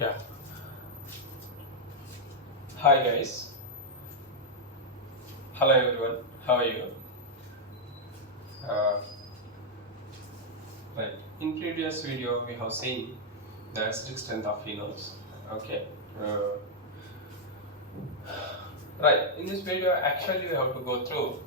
Yeah. Hi guys. Hello everyone. How are you? Uh, right. In previous video we have seen the acidic strength of phenols. Okay. Right. In this video, actually we have to go through.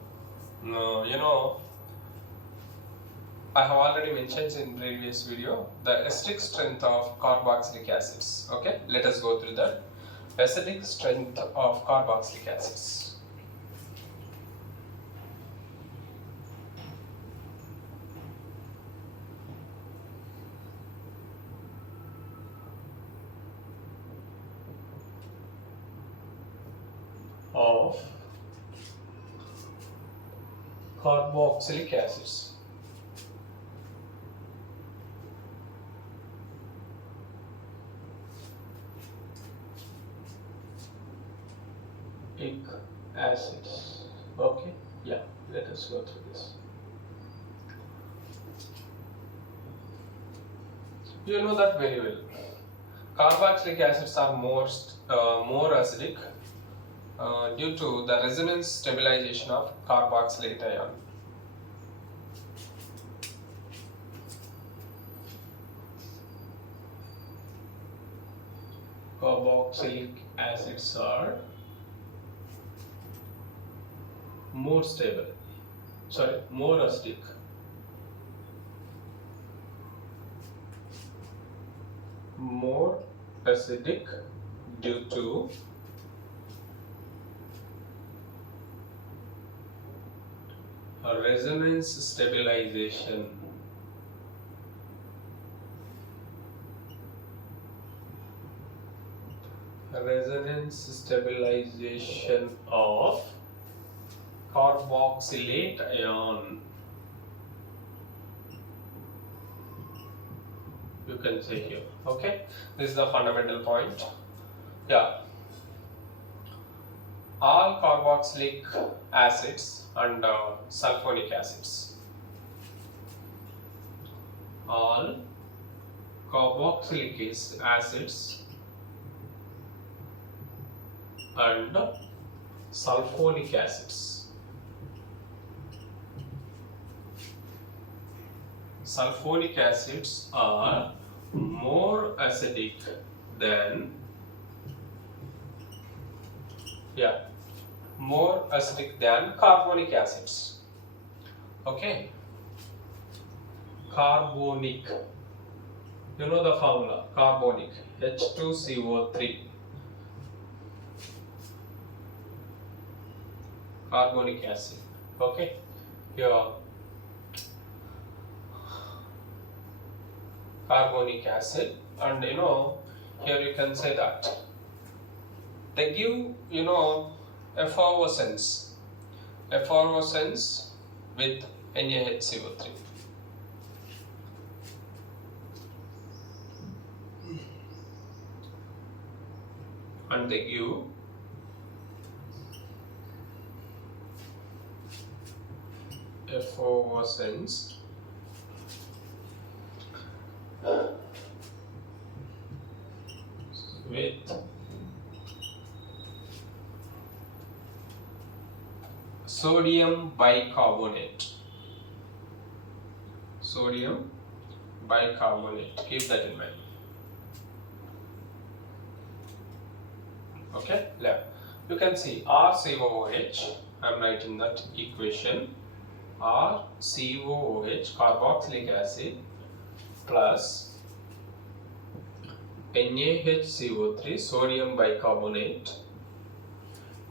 I have already mentioned in previous video the acidic strength of carboxylic acids. Okay. Let us go through the acidic strength of carboxylic acids. Of carboxylic acids. Acids. Okay, yeah, let us go through this. You know that very well. Carboxylic acids are more acidic due to the resonance stabilization of carboxylate ion. Carboxylic acids are more acidic. More acidic due to a resonance stabilization. Resonance stabilization of carboxylate ion. You can say here. Okay, this is the fundamental point. Yeah, all carboxylic acids and sulfonic acids. All carboxylic acids and sulfonic acids. Sulfonic acids are more acidic than carbonic acids. Okay, carbonic. You know the formula, carbonic, H2CO3. Carbonic acid. Okay, here carbonic acid, and here you can say that they give effervescence with NaHCO3. And they give effervescence with sodium bicarbonate. Sodium bicarbonate. Keep that in mind. Okay, left. You can see RCOOH. I'm writing that equation. RCOOH, carboxylic acid, plus NaHCO3, sodium bicarbonate.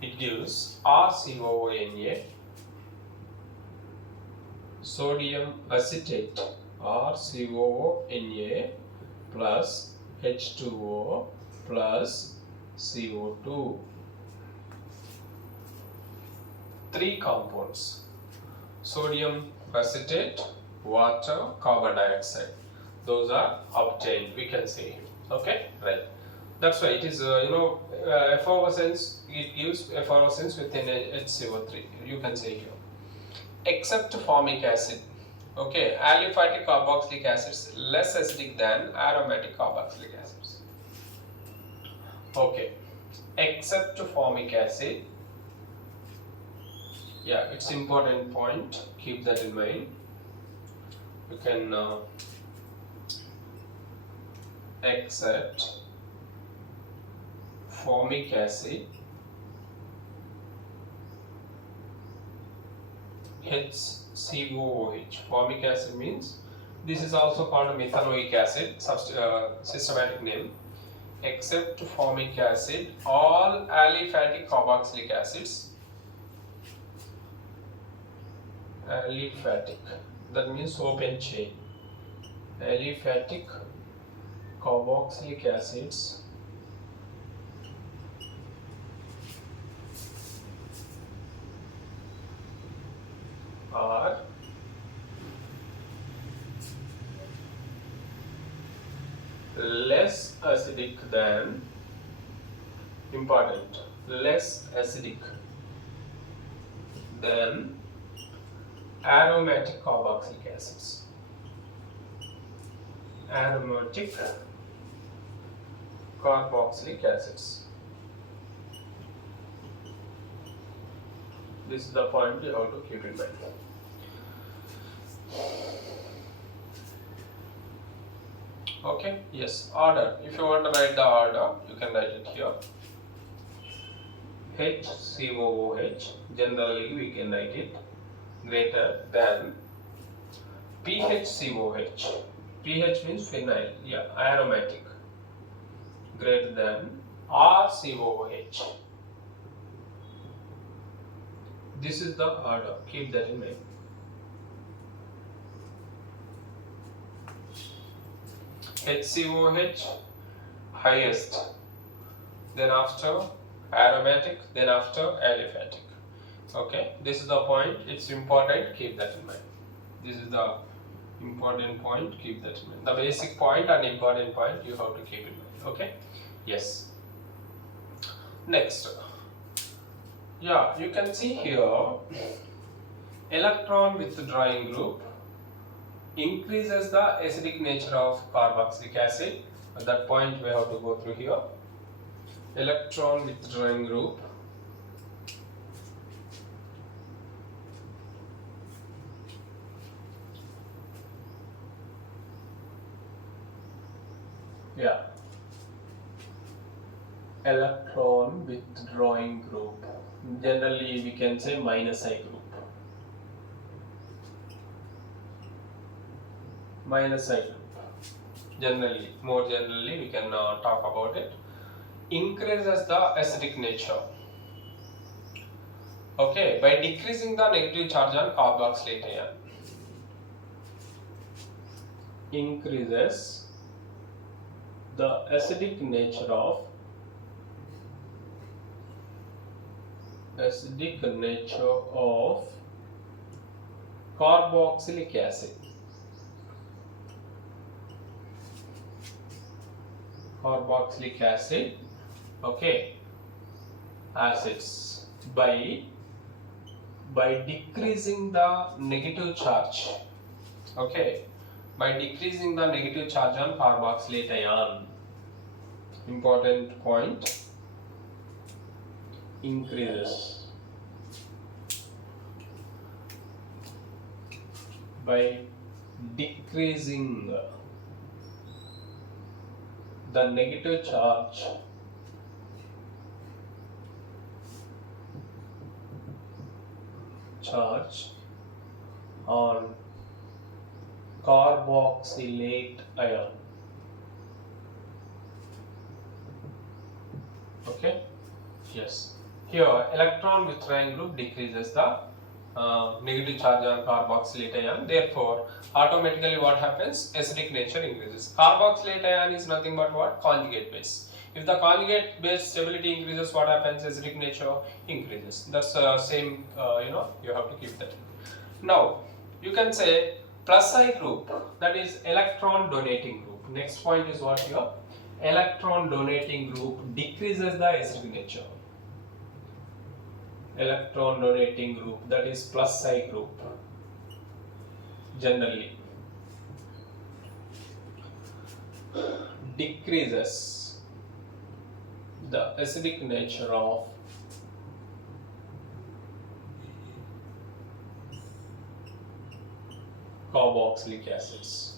It gives RCOONA, sodium acetate, RCOONA plus H2O plus CO2. 3 compounds: sodium acetate, water, carbon dioxide. Those are obtained, we can say. Okay, right. That's why it is, effervescence, it gives effervescence within HCO3, you can say here. Except formic acid. Okay, aliphatic carboxylic acids less acidic than aromatic carboxylic acids. Okay, except formic acid. Yeah, it's important point. Keep that in mind. You can accept formic acid, HCOOH. Formic acid means this is also called methanoic acid, systematic name. Except formic acid, all aliphatic carboxylic acids. Aliphatic, that means open chain. Aliphatic carboxylic acids are less acidic than, important, less acidic than aromatic carboxylic acids. Aromatic carboxylic acids. This is the point you have to keep in mind. Okay, yes, order. If you want to write the order, you can write it here. HCOOH, generally we can write it greater than PHCOH. PH means phenyl, yeah, aromatic. Greater than RCOOH. This is the order, keep that in mind. HCOH highest, then after aromatic, then after aliphatic. Okay, this is the point, it's important, keep that in mind. This is the important point, keep that in mind. The basic point and important point you have to keep in mind. Okay, yes. Next, yeah, you can see here electron withdrawing group increases the acidic nature of carboxylic acid. At that point we have to go through here. Electron withdrawing group electron withdrawing group, generally we can say minus I group. Minus I group, generally, more generally we can talk about it. Increases the acidic nature. Okay, by decreasing the negative charge on carboxylate ion. Increases the acidic nature of carboxylic acid. Carboxylic acid, okay, acids by decreasing the negative charge. Okay, by decreasing the negative charge on carboxylate ion. Important point. Increases by decreasing the negative charge on carboxylate ion. Okay, yes. Here, electron withdrawing group decreases the negative charge on carboxylate ion. Therefore, automatically what happens? Acidic nature increases. Carboxylate ion is nothing but what? Conjugate base. If the conjugate base stability increases, what happens? Acidic nature increases. That's same, you have to keep that. Now, you can say plus I group, that is electron donating group. Next point is what here? Electron donating group decreases the acidic nature. Electron donating group, that is plus I group, generally decreases the acidic nature of carboxylic acids.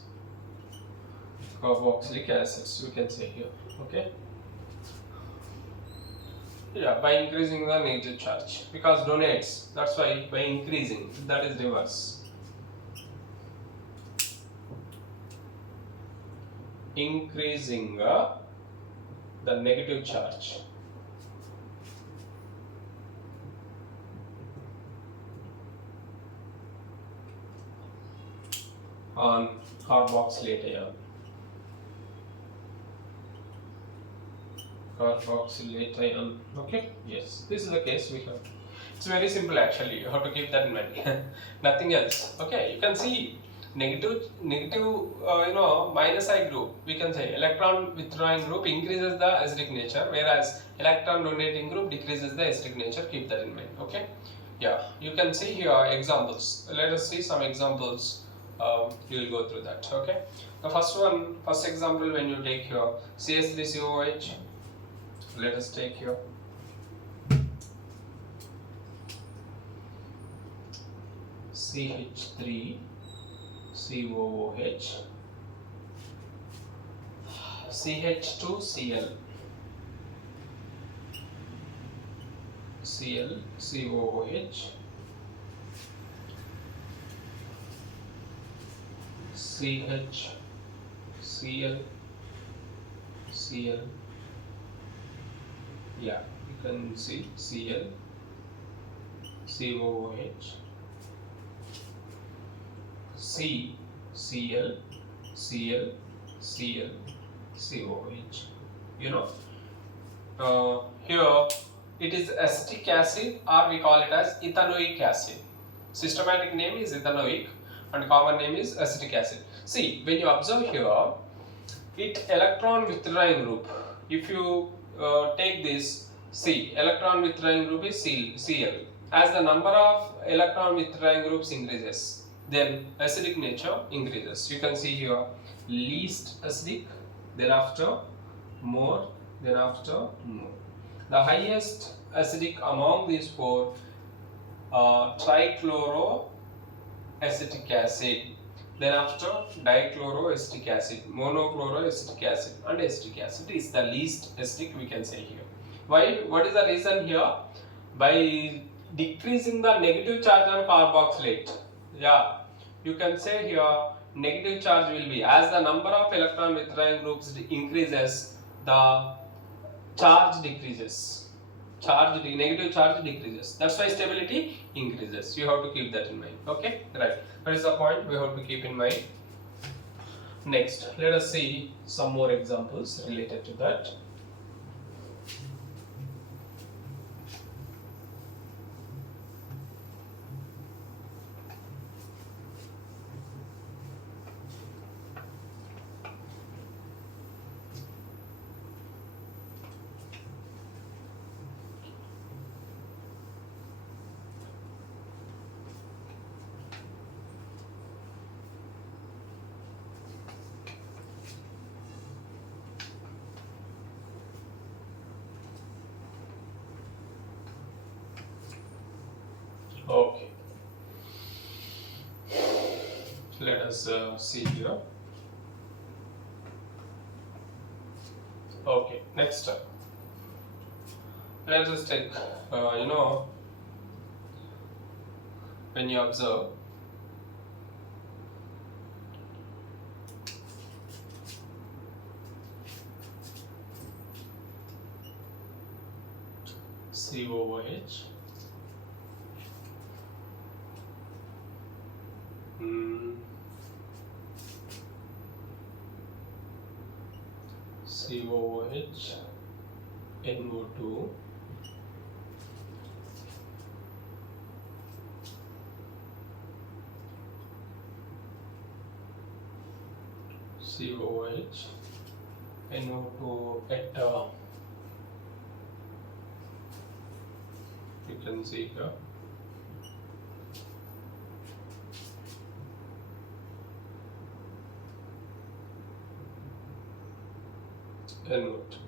Carboxylic acids, we can say here. Okay. Yeah, by increasing the negative charge, because donates. That's why by increasing, that is reverse. Increasing the negative charge on carboxylate ion. Carboxylate ion. Okay, yes, this is the case we have. It's very simple actually. You have to keep that in mind. Nothing else. Okay, you can see negative minus I group. We can say electron withdrawing group increases the acidic nature, whereas electron donating group decreases the acidic nature. Keep that in mind. Okay. Yeah, you can see here examples. Let us see some examples. You will go through that. Okay. The first example, when you take here CH3COOH. Let us take here CH3COOH, CH2Cl, COOH, CL, yeah, you can see Cl, COOH, Cl, COOH. You know, here it is acetic acid, or we call it as ethanoic acid. Systematic name is ethanoic and common name is acetic acid. See, when you observe here, it electron withdrawing group. If you take this C, electron withdrawing group is Cl. As the number of electron withdrawing groups increases, then acidic nature increases. You can see here least acidic, then after more, then after more. The highest acidic among these four trichloroacetic acid, then after dichloroacetic acid, monochloroacetic acid, and acetic acid is the least acidic, we can say here. Why? What is the reason here? By decreasing the negative charge on carboxylate. Yeah, you can say here negative charge will be, as the number of electron withdrawing groups increases, the charge decreases. Negative charge decreases. That's why stability increases. You have to keep that in mind. Okay, right. That is the point we have to keep in mind. Next, let us see some more examples related to that. Okay, let us see here. Okay, next step. Let us take, when you observe COOH, COOH, NO2, COOH, NO2 at you can see here NO2.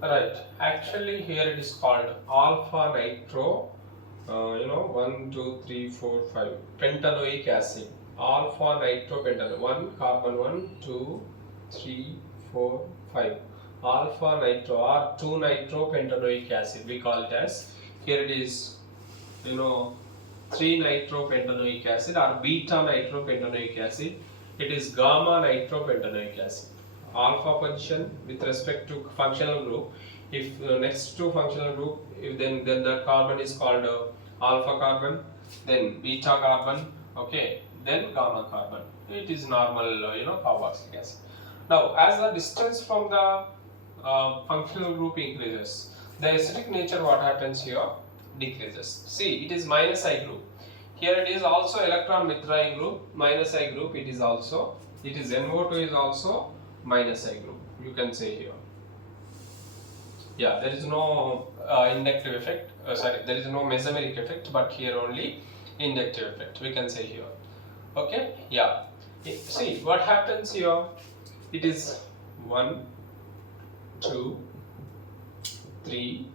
Right. Actually, here it is called alpha nitro. 1, 2, 3, 4, 5. Pentanoic acid. Alpha nitropentanoic. 1 carbon 1, 2, 3, 4, 5. Alpha nitro or 2 nitropentanoic acid. We call it as, here it is, 3 nitropentanoic acid or beta nitropentanoic acid. It is gamma nitropentanoic acid. Alpha position with respect to functional group. If next to functional group, if then the carbon is called alpha carbon, then beta carbon, okay, then gamma carbon. It is normal, carboxylic acid. Now, as the distance from the functional group increases, the acidic nature, what happens here, decreases. See, it is minus I group. Here it is also electron withdrawing group, minus I group. It is also, it is NO2 is also minus I group. You can say here. Yeah, there is no inductive effect. There is no mesomeric effect, but here only inductive effect. We can say here. Okay. Yeah. See what happens here. It is 1, 2, 3,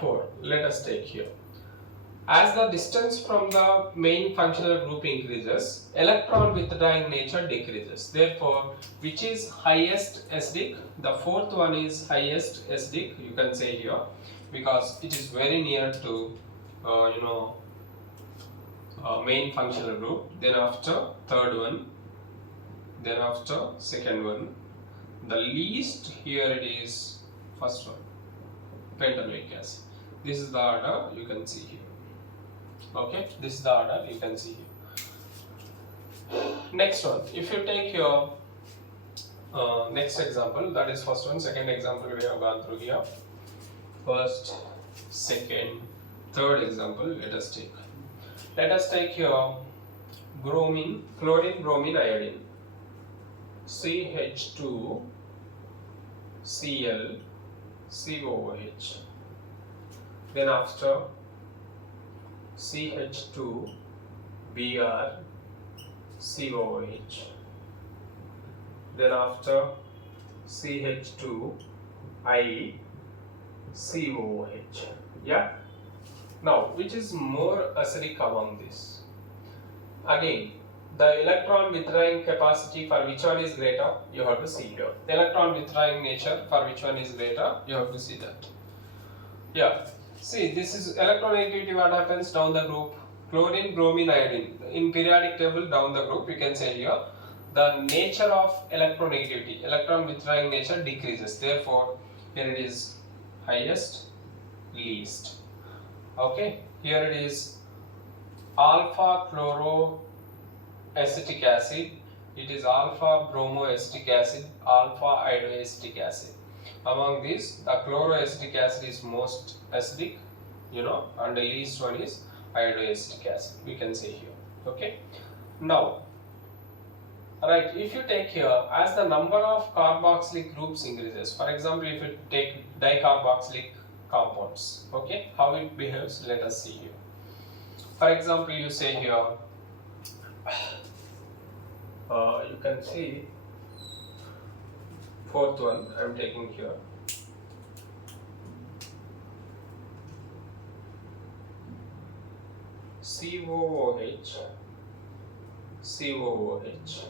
4. Let us take here. As the distance from the main functional group increases, electron withdrawing nature decreases. Therefore, which is highest acidic? The fourth one is highest acidic, you can say here, because it is very near to main functional group. Then after third one, then after second one, the least, here it is first one, pentanoic acid. This is the order you can see here. Okay, this is the order you can see here. Next one, if you take your next example, that is first one, second example we have gone through here. First, second, third example, let us take. Let us take here bromine, chlorine, bromine, iodine. CH2, Cl, COOH. Then after CH2, Br, COOH. Then after CH2, I, COOH. Yeah. Now, which is more acidic among these? Again, the electron withdrawing capacity for which one is greater, you have to see here. Electron withdrawing nature for which one is greater, you have to see that. Yeah. See, this is electronegativity. What happens down the group? Chlorine, bromine, iodine. In periodic table down the group, you can say here, the nature of electronegativity, electron withdrawing nature decreases. Therefore, here it is highest, least. Okay, here it is alpha chloroacetic acid. It is alpha bromoacetic acid, alpha iodoacetic acid. Among these, the chloroacetic acid is most acidic, and the least one is iodoacetic acid. We can say here. Okay. Now, right, if you take here, as the number of carboxylic groups increases, for example, if you take dicarboxylic compounds, okay, how it behaves, let us see here. For example, you say here, you can see fourth one I am taking here. COOH, COOH.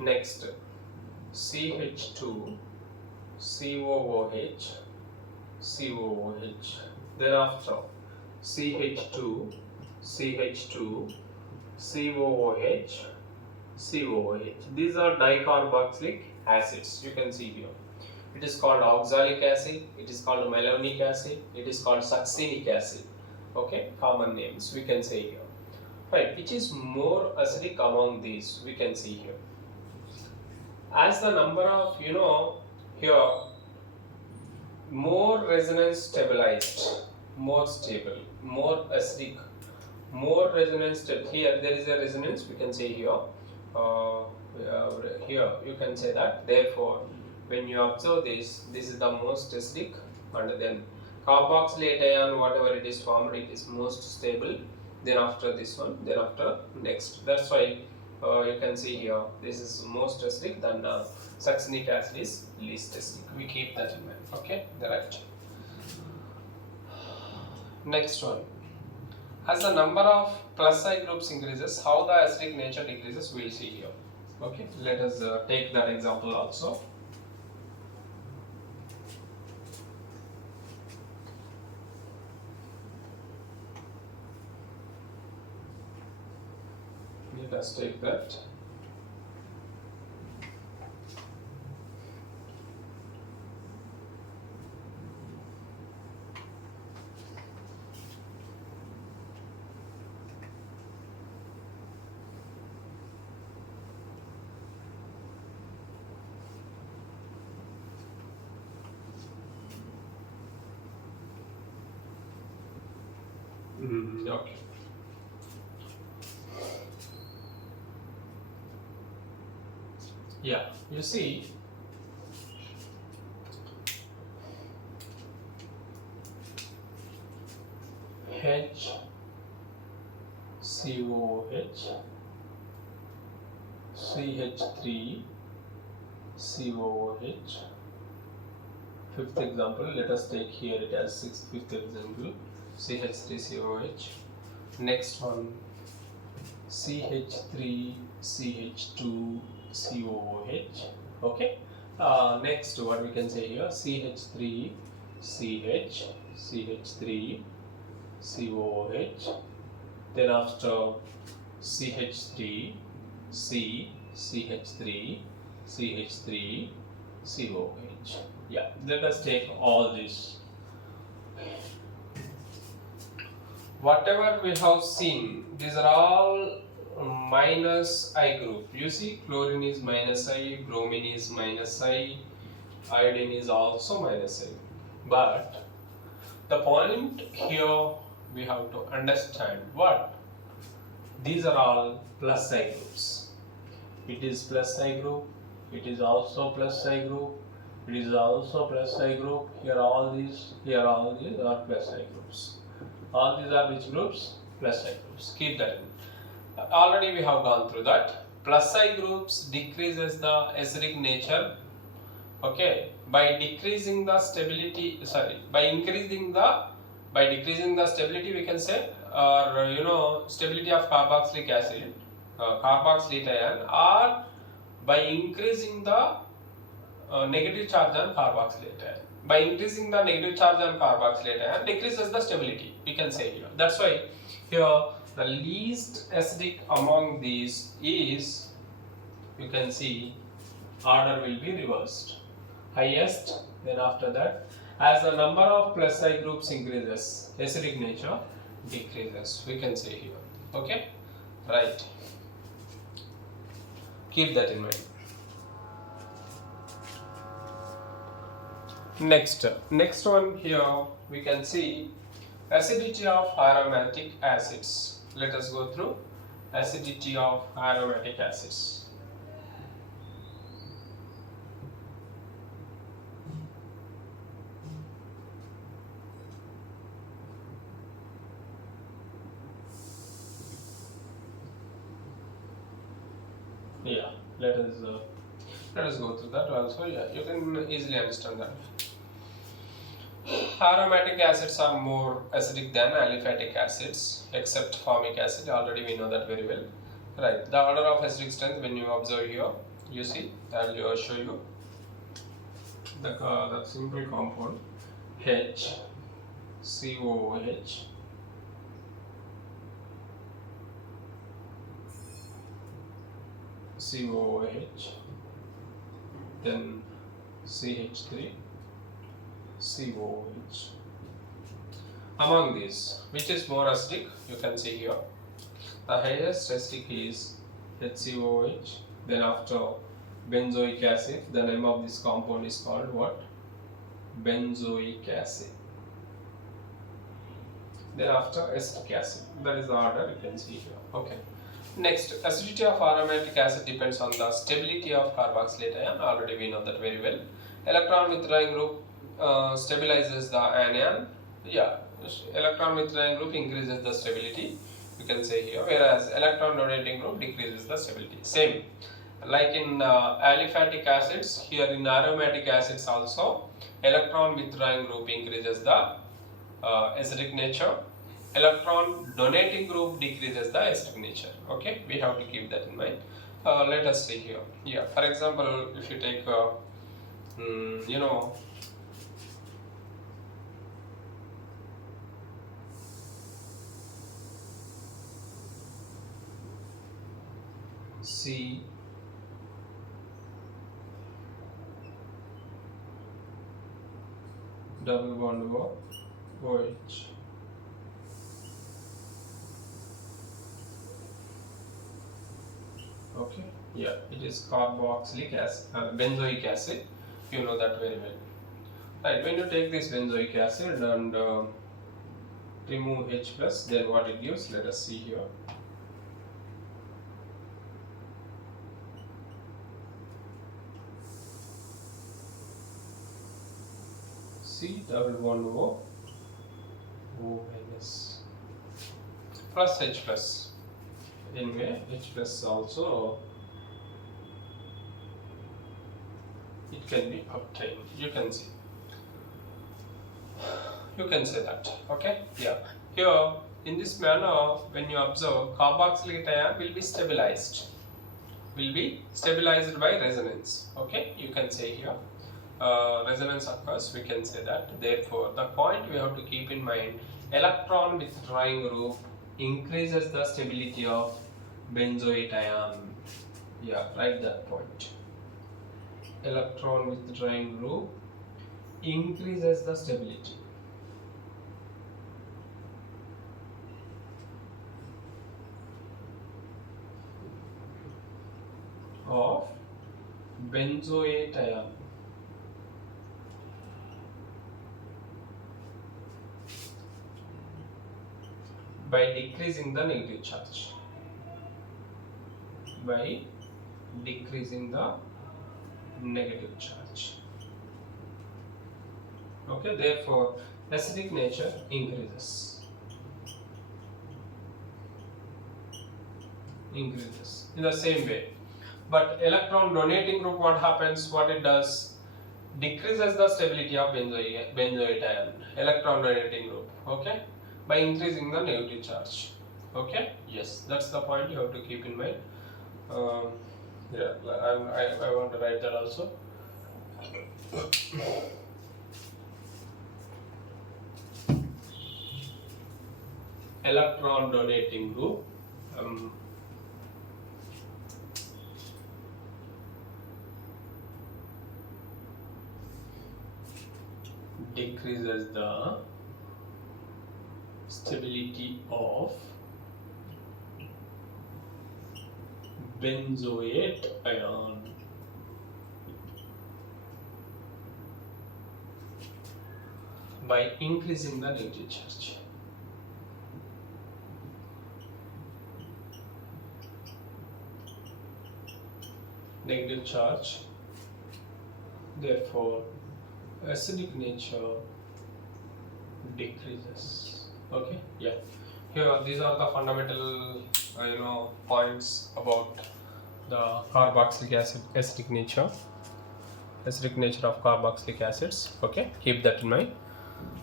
Next, CH2, COOH, COOH. Then after, CH2, CH2, COOH, COOH. These are dicarboxylic acids. You can see here. It is called oxalic acid. It is called malonic acid. It is called succinic acid. Okay, common names we can say here. Right, which is more acidic among these? We can see here. As the number of here more resonance stabilized, more stable, more acidic, more resonance stable. Here there is a resonance. We can say here. Here you can say that. Therefore, when you observe this is the most acidic, and then carboxylate ion, whatever it is formed, it is most stable. Then after this one, then after next. That's why you can see here, this is most acidic, then succinic acid is least acidic. We keep that in mind. Okay, right. Next one. As the number of plus I groups increases, how the acidic nature decreases, we'll see here. Okay, let us take that example also. Let us take that. Okay. Yeah, you see, H COH CH3 COOH. Fifth example, let us take here it as fifth example, CH3COH. Next one, CH3CH2COOH. Okay. Next, what we can say here, CH3CH3COOH. Then after CH3CH3CH3COOH. Yeah, let us take all this. Whatever we have seen, these are all minus I group. You see, chlorine is minus I, bromine is minus I, iodine is also minus I. But the point here we have to understand what? These are all plus I groups. It is plus I group, it is also plus I group, it is also plus I group. Here all these are plus I groups. All these are which groups? Plus I groups. Keep that in. Already we have gone through that. Plus I groups decreases the acidic nature. Okay, by decreasing the stability. By decreasing the stability, we can say, or stability of carboxylic acid, carboxylate ion, or by increasing the negative charge on carboxylate ion. By increasing the negative charge on carboxylate ion, decreases the stability, we can say here. That's why here the least acidic among these is, you can see, order will be reversed. Highest, then after that, as the number of plus I groups increases, acidic nature decreases, we can say here. Okay, right. Keep that in mind. Next one here we can see acidity of aromatic acids. Let us go through acidity of aromatic acids. Yeah, let us go through that also. Yeah, you can easily understand that. Aromatic acids are more acidic than aliphatic acids, except formic acid. Already we know that very well. Right. The order of acidic strength, when you observe here, you see, I'll show you the simple compound H COOH COOH, then CH3 COOH. Among these, which is more acidic? You can see here. The highest acidic is HCOOH. Then after benzoic acid, the name of this compound is called what? Benzoic acid. Then after acetic acid. That is the order you can see here. Okay. Next, acidity of aromatic acid depends on the stability of carboxylate ion. Already we know that very well. Electron withdrawing group stabilizes the anion. Yeah, electron withdrawing group increases the stability. you can say here, whereas electron donating group decreases the stability. Same like in aliphatic acids, here in aromatic acids also, electron withdrawing group increases the acidic nature, electron donating group decreases the acidic nature. Okay, we have to keep that in mind. Let us see here. Yeah, for example, if you take you know, C double bond O OH. Okay, yeah, it is carboxylic acid, benzoic acid. You know that very well. Right, when you take this benzoic acid and remove H plus, then what it gives? Let us see here. C double bond O minus plus H plus. Anyway, H plus also it can be obtained. You can see. You can say that. Okay. Yeah. Here in this manner, when you observe, carboxylic ion will be stabilized. Will be stabilized by resonance. Okay. You can say here. Resonance occurs, we can say that. Therefore, the point we have to keep in mind, electron withdrawing group increases the stability of benzoate ion. Yeah, write that point. Electron withdrawing group increases the stability of benzoate ion. By decreasing the negative charge. By decreasing the negative charge. Okay, therefore acidic nature increases. Increases in the same way. But electron donating group, what happens? What it does? Decreases the stability of benzoate ion. Electron donating group. Okay, by increasing the negative charge. Okay, yes, that's the point you have to keep in mind. Yeah, I want to write that also. Electron donating group decreases the stability of benzoate ion. By increasing the negative charge. Negative charge, therefore acidic nature decreases. Okay, yeah. Here these are the fundamental points about the carboxylic acid acidic nature of carboxylic acids. Okay, keep that in mind.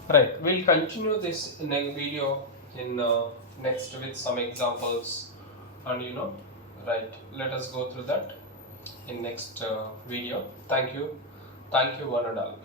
Right, we'll continue this next video in next with some examples, and right, let us go through that in next video. Thank you one and all.